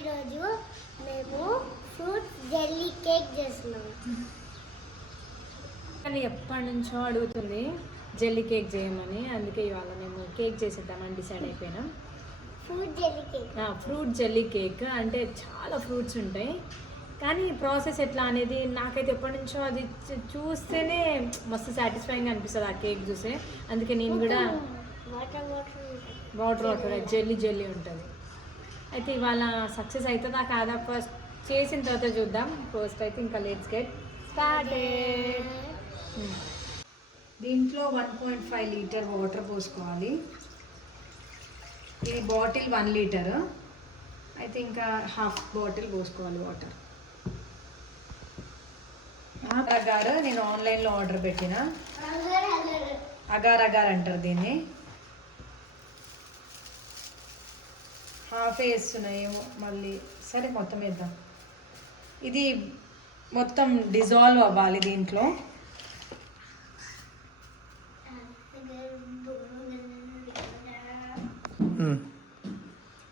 ఈరోజు మేము fruit jelly cake చేస్తున్నాం. కానీ ఎప్పటి నుంచో అడుగుతుంది జెల్లీ కేక్ చేయమని, అందుకే ఇవాళ మేము కేక్ చేసేద్దామని డిసైడ్ అయిపోయినాం. Fruit jelly cake. Fruit jelly cake అంటే చాలా ఫ్రూట్స్ ఉంటాయి, కానీ ప్రాసెస్ ఎట్లా అనేది నాకైతే ఎప్పటి నుంచో అది చూస్తేనే మస్తు సాటిస్ఫైయింగ్ అనిపిస్తుంది ఆ కేక్ చూస్తే. అందుకే నేను కూడా వాటర్ జెల్లీ ఉంటుంది. అయితే ఇవాళ సక్సెస్ అవుతుందా కాదా ఫస్ట్ చేసిన తర్వాత చూద్దాం. ఫస్ట్ అయితే ఇంకా లెట్స్ గెట్ స్టార్టెడ్. దీంట్లో 1.5 లీటర్ వాటర్ పోసుకోవాలి. ఈ బాటిల్ 1 లీటర్ అయితే ఇంకా హాఫ్ బాటిల్ పోసుకోవాలి వాటర్. అగార్ నేను ఆన్లైన్లో ఆర్డర్ పెట్టిన, అగార్ అంటారు దీన్ని. హాఫ్ వేస్తున్నాయేమో మళ్ళీ, సరే మొత్తం వేద్దాం. ఇది మొత్తం డిజాల్వ్ అవ్వాలి దీంట్లో.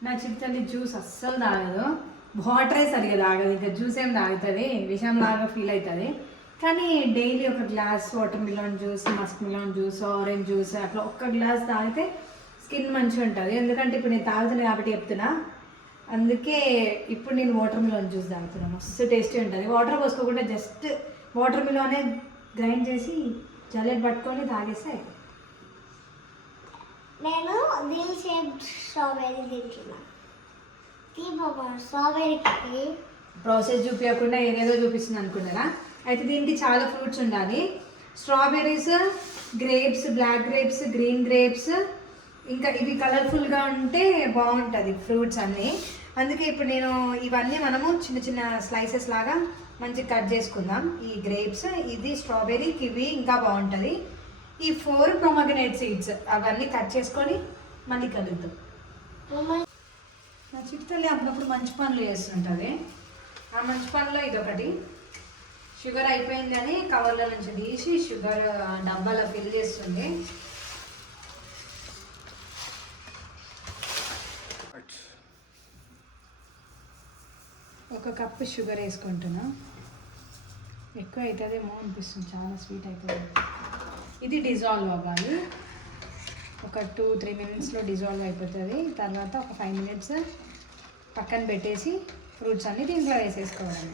నా చిట్టని జ్యూస్ అస్సలు తాగదు, వాటరే సరిగా తాగదు, ఇంకా జ్యూస్ ఏం తాగుతుంది విషయం లాగా ఫీల్ అవుతుంది. కానీ డైలీ ఒక glass water melon juice, musk melon juice, orange juice అట్లా ఒక్క గ్లాస్ తాగితే స్కిన్ మంచిగా ఉంటుంది. ఎందుకంటే ఇప్పుడు నేను తాగుతున్నా కాబట్టి చెప్తున్నా, అందుకే ఇప్పుడు నేను వాటర్ మిలాన్ జ్యూస్ తాగుతున్నాను. మస్తు టేస్టీ ఉంటుంది. వాటర్ పోసుకోకుండా జస్ట్ వాటర్ మిలానే గ్రైండ్ చేసి జల్లెడ పట్టుకొని తాగేస్తే. నేను దిల్ షేప్ స్ట్రాబెర్రీ తింటున్నా. స్ట్రాబెర్రీకి ప్రాసెస్ చూపించకుండా ఏదేదో చూపిస్తుంది అనుకున్నారా? అయితే దీనికి చాలా ఫ్రూట్స్ ఉండాలి. Strawberries, grapes, black grapes, green grapes, ఇంకా ఇవి కలర్ఫుల్గా ఉంటే బాగుంటుంది ఫ్రూట్స్ అన్నీ. అందుకే ఇప్పుడు నేను ఇవన్నీ మనము చిన్న చిన్న స్లైసెస్ లాగా మంచిగా కట్ చేసుకుందాం. ఈ గ్రేప్స్, ఇది స్ట్రాబెర్రీ, కివి ఇంకా బాగుంటుంది. ఈ 4 పొమగ్రనేట్ సీడ్స్ అవన్నీ కట్ చేసుకొని మళ్ళీ కలుగుతాం. నా చిట్టల్లి అప్పుడప్పుడు మంచి పనులు చేస్తుంటుంది. ఆ మంచి పనిలో ఇదొకటి. షుగర్ అయిపోయిందని కవర్ల నుంచి తీసి షుగర్ డబ్బాలో ఫిల్ చేస్తుంది. ఒక కప్పు షుగర్ వేసుకుంటున్నా. ఎక్కువ అవుతుందేమో అనిపిస్తుంది, చాలా స్వీట్ అవుతుంది. ఇది డిజాల్వ్ అవ్వాలి. ఒక 2-3 మినిట్స్లో డిజాల్వ్ అయిపోతుంది. తర్వాత ఒక 5 మినిట్స్ పక్కన పెట్టేసి ఫ్రూట్స్ అన్నీ దీంట్లో వేసేసుకోవాలి.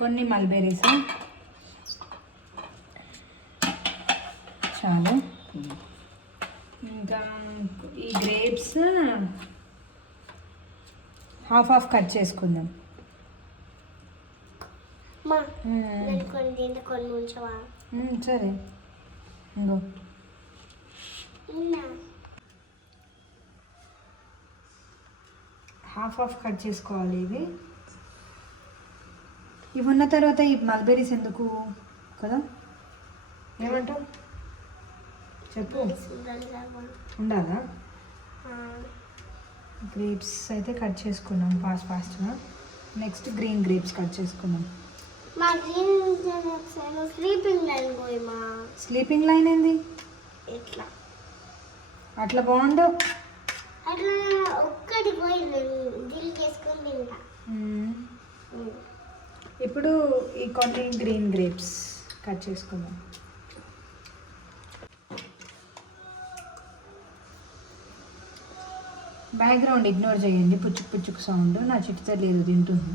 కొన్ని మల్బెర్రీస్ చాలు. ఇంకా ఈ గ్రేప్స్ హాఫ్ కట్ చేసుకుందాం. సరే ఇంకో హాఫ్ కట్ చేసుకోవాలి. ఇవి ఉన్న తర్వాత ఈ మల్బెరీస్ ఎందుకు కదా, ఏమంటావు చెప్పు? ఉండాలా? గ్రేప్స్ అయితే కట్ చేసుకున్నాం ఫాస్ట్గా. నెక్స్ట్ గ్రీన్ గ్రేప్స్ కట్ చేసుకున్నాం. స్లీపింగ్ లైన్ ఏంది? అట్లా బాగుండు. ఇప్పుడు ఈ కొన్ని గ్రీన్ గ్రేప్స్ కట్ చేసుకుందాం. బ్యాక్గ్రౌండ్ ఇగ్నోర్ చేయండి, పుచ్చుకు సౌండ్. నా చిట్ట లేదు తింటుంది.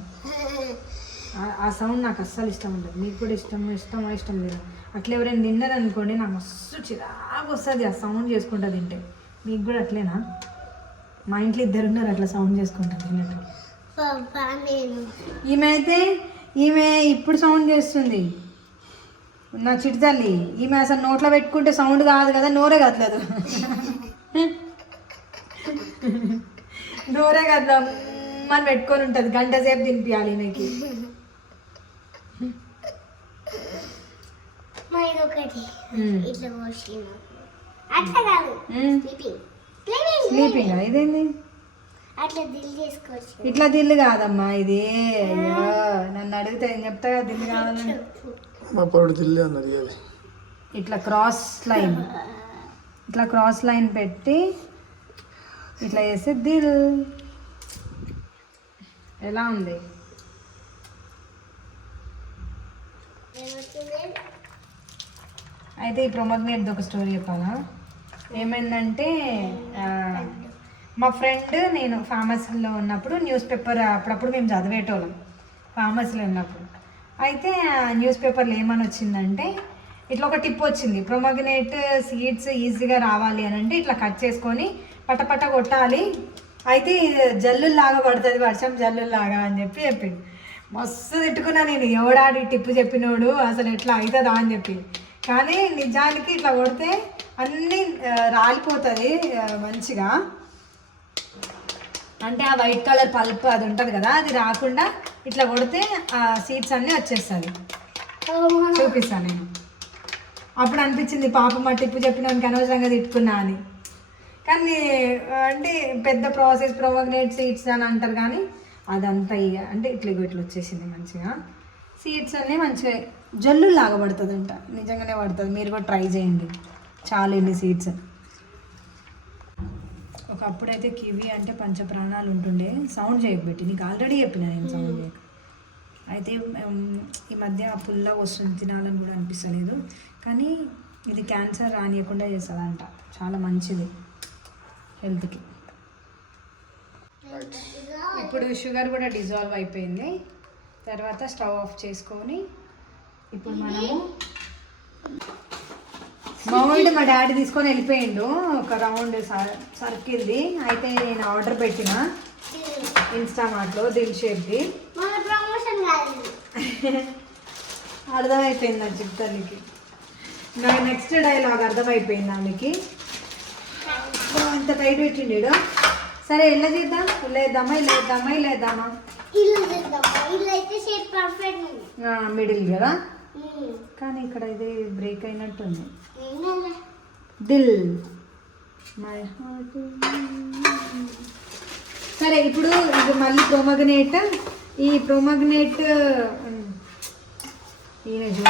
ఆ సౌండ్ నాకు అస్సలు ఇష్టం ఉండదు. మీకు కూడా ఇష్టం లేదు. అట్లా ఎవరైనా తిన్నదనుకోండి నాకు మస్తు చిరాకు వస్తుంది ఆ సౌండ్ చేసుకుంటా తింటే. మీకు కూడా అట్లేనా? మా ఇంట్లో 2 ఉన్నారు అట్లా సౌండ్ చేసుకుంటా తిన్నట్టు. ఈమె ఇప్పుడు సౌండ్ చేస్తుంది. నా చిట్టు తల్లి ఈమె అసలు నోట్లో పెట్టుకుంటే సౌండ్ కాదు కదా, నోరే కదలదు. నోరే కదా మనం పెట్టుకొని ఉంటుంది. గంట సేపు తినిపించాలి ఈమెకి. స్లీపింగ్ ఇదేంది? ఇట్లా దిల్లు కాదమ్మా ఇది. నన్ను అడిగితే ఏం చెప్తా కదా దిల్లు కావాలని. ఇట్లా క్రాస్ లైన్ పెట్టి ఇట్లా చేస్తే దిల్. ఎలా ఉంది? అయితే ఈ ప్రొమగ్నేట్ ఒక స్టోరీ చెప్పాలా? ఏమైందంటే మా ఫ్రెండ్ నేను ఫార్మసీలో ఉన్నప్పుడు న్యూస్ పేపర్ అప్పుడప్పుడు మేము చదివేటోళ్ళం ఫార్మసీలో ఉన్నప్పుడు. అయితే న్యూస్ పేపర్లో ఏమని వచ్చిందంటే ఇట్లా ఒక టిప్ వచ్చింది, ప్రొమగ్నేట్ సీడ్స్ ఈజీగా రావాలి అని అంటే ఇట్లా కట్ చేసుకొని పటపట కొట్టాలి, అయితే జల్లుల్లాగా పడుతుంది వర్షం జల్లుల్లాగా అని చెప్పింది. మస్తు తిట్టుకున్నా నేను, ఎవడాడి టిప్పు చెప్పినోడు అసలు ఎట్లా అవుతుందా అని చెప్పి. కానీ నిజానికి ఇట్లా కొడితే అన్నీ రాలిపోతుంది మంచిగా. అంటే ఆ వైట్ కలర్ పల్ప్ అది ఉంటుంది కదా, అది రాకుండా ఇట్లా కొడితే ఆ సీడ్స్ అన్నీ వచ్చేస్తుంది. చూపిస్తాను నేను. అప్పుడు అనిపించింది పాపం మా టిప్పు చెప్పినానికి అనవసరంగా తిట్టుకున్నా అని. కానీ అంటే పెద్ద ప్రాసెస్ ప్రొమగ్నేట్ సీడ్స్ అని అంటారు, కానీ అదంతా ఇక అంటే ఇట్లా వచ్చేసింది మంచిగా. సీడ్స్ అన్నీ మంచిగా జల్లులాగా పడుతుందంట, నిజంగానే పడుతుంది. మీరు కూడా ట్రై చేయండి, చాలా ఎన్ని సీడ్స్. ఒకప్పుడైతే కివి అంటే పంచప్రాణాలు ఉంటుండే. సౌండ్ చేయబెట్టి నీకు ఆల్రెడీ చెప్పిన నేను సౌండ్ చేయక. అయితే ఈ మధ్య పుల్ల వస్తుంది, తినాలని కూడా అనిపిస్తలేదు. కానీ ఇది క్యాన్సర్ రానియకుండా చేస్తుందంట, చాలా మంచిది హెల్త్కి. ఇప్పుడు షుగర్ కూడా డిజాల్వ్ అయిపోయింది. తర్వాత స్టవ్ ఆఫ్ చేసుకొని ఇప్పుడు మనము మౌల్డ్ మా డాడీ తీసుకొని వెళ్ళిపోయిండు, ఒక రౌండ్ సర్కిల్ది. అయితే నేను ఆర్డర్ పెట్టిన ఇన్స్టామార్ట్లో దిల్ షేప్ది. అర్థమైపోయింది నాకు చెప్తానికి. నాకు నెక్స్ట్ డైలాగ్ అర్థమైపోయింది ఆమెకి. ఇంత టైట్ పెట్టిండు. సరే ఇల్లు చేద్దాం, ఇల్లు వేద్దామా, ఇల్లు వేద్దామా, ఇల్లు వేద్దామా, మిడిల్ కదా. కానీ ఇక్కడ ఇది బ్రేక్ అయినట్టుంది. దిల్ మై హార్ట్. సరే ఇప్పుడు ఇది మళ్ళీ ప్రొమగ్నేట్. ఈ ప్రొమగ్నేట్ ఈయన చూడ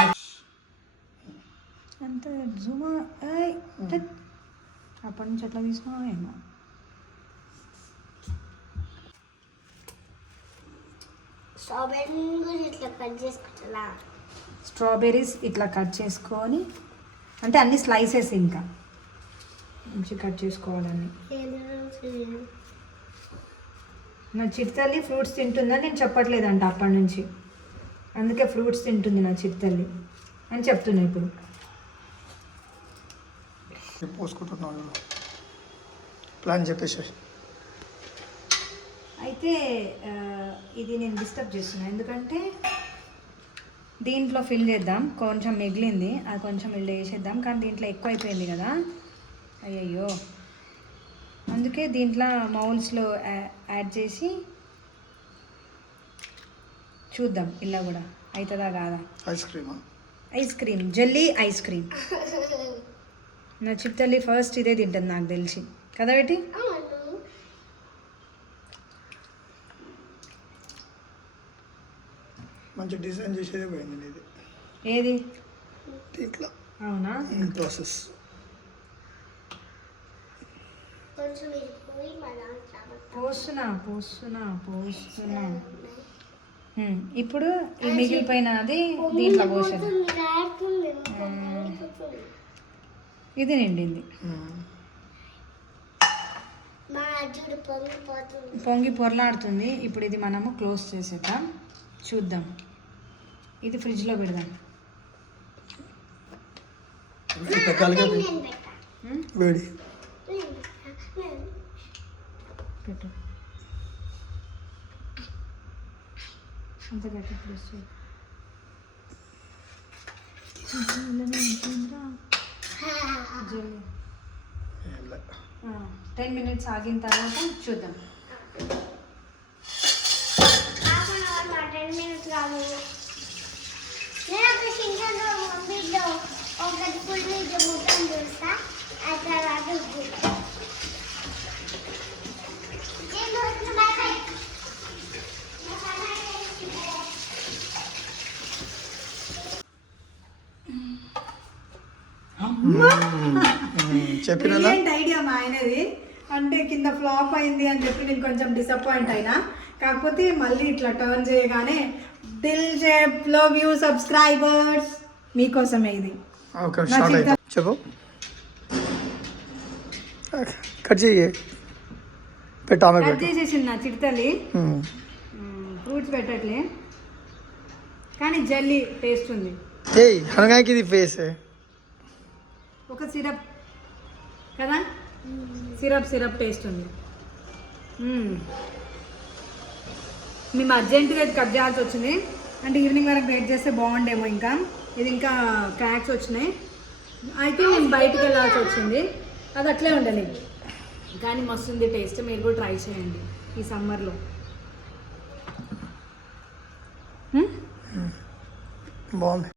అంత జుమా అప్పటి నుంచి అట్లా తీసుకున్నా ఏమో. స్ట్రాబెర్రీస్ ఇట్లా కట్ చేసుకొని, అంటే అన్ని స్లైసెస్ ఇంకా మంచిగా కట్ చేసుకోవాలని. నా చిట్టల్లి ఫ్రూట్స్ తింటుందని నేను చెప్పట్లేదంట అప్పటి నుంచి, అందుకే ఫ్రూట్స్ తింటుంది నా చిట్టల్లి అని చెప్తున్నా ఇప్పుడు. పోసుకుంటున్నాను ప్లాన్ చెప్పేసి. అయితే ఇది నేను డిస్టర్బ్ చేస్తున్నాను, ఎందుకంటే దీంట్లో ఫిల్ చేద్దాం. కొంచెం మిగిలింది, అది కొంచెం ఇల్లు వేసేద్దాం. కానీ దీంట్లో ఎక్కువ అయిపోయింది కదా, అయ్యయ్యో. అందుకే దీంట్లో మౌల్స్లో యాడ్ చేసి చూద్దాం ఇలా కూడా అవుతుందా కాదా. Ice cream jelly ice cream. నా చిట్టల్లి ఫస్ట్ ఇదే తింటుంది నాకు తెలిసి కదా బేటి. మంచి డిజైన్ చేసేదే పోయింది ఇది. ఏది దీంట్లో? అవునా, ప్రాసెస్. పోస్తున్నా. ఇప్పుడు ఈ మిగిలిపోయిన అది దీంట్లో పోసేది. ఇది నిండింది, పొంగి పొరలాడుతుంది. ఇప్పుడు ఇది మనము క్లోజ్ చేసేద్దాం, చూద్దాం. ఇది ఫ్రిడ్జ్లో పెడదాం. వేడి పెట్టు, అంత గట్టి ప్లేస్. 10 minutes ఆగిన తర్వాత చూద్దాం. 10 minutes కాదు, నేను ఒక సింగల్ మమ్మీలో ఒకటి ఫుల్ ఇది మొత్తం చూస్తా. ఆ తర్వాత చెప్పిన ఐడియా మా ఆయనది. అంటే కింద ఫ్లాప్ అయింది అని చెప్పి నేను కొంచెం డిసప్పాయింట్ అయినా. కాకపోతే మళ్ళీ ఇట్లా టర్న్ చేయగానే దిల్ షేప్లో వ్యూ సబ్స్క్రైబర్స్ మీకోసమే ఇది. ఓకే స్టార్ట్ అయితే చెప్పు. కట్ చేయి పెట్టామె కట్ చేసేసింది నా చిడతలి. ఫ్రూట్స్ పెట్టట్లే కానీ జల్లీ టేస్ట్ ఉంది. ఏయ్ అనగాకి ఇది ఫేస్ ఒక సిరప్ కదా, సిరప్ టేస్ట్ ఉంది. మేము అర్జెంటుగా ఇది కట్ చేయాల్సి వచ్చింది. అంటే ఈవినింగ్ వరకు వెయిట్ చేస్తే బాగుండేమో. ఇంకా ఇది ఇంకా క్రాక్స్ వచ్చినాయి అయితే నేను బయటకు వెళ్ళాల్సి వచ్చింది. అది అట్లే ఉండని కానీ మస్తుంది టేస్ట్. మీరు కూడా ట్రై చేయండి ఈ సమ్మర్లో. బాగుంది.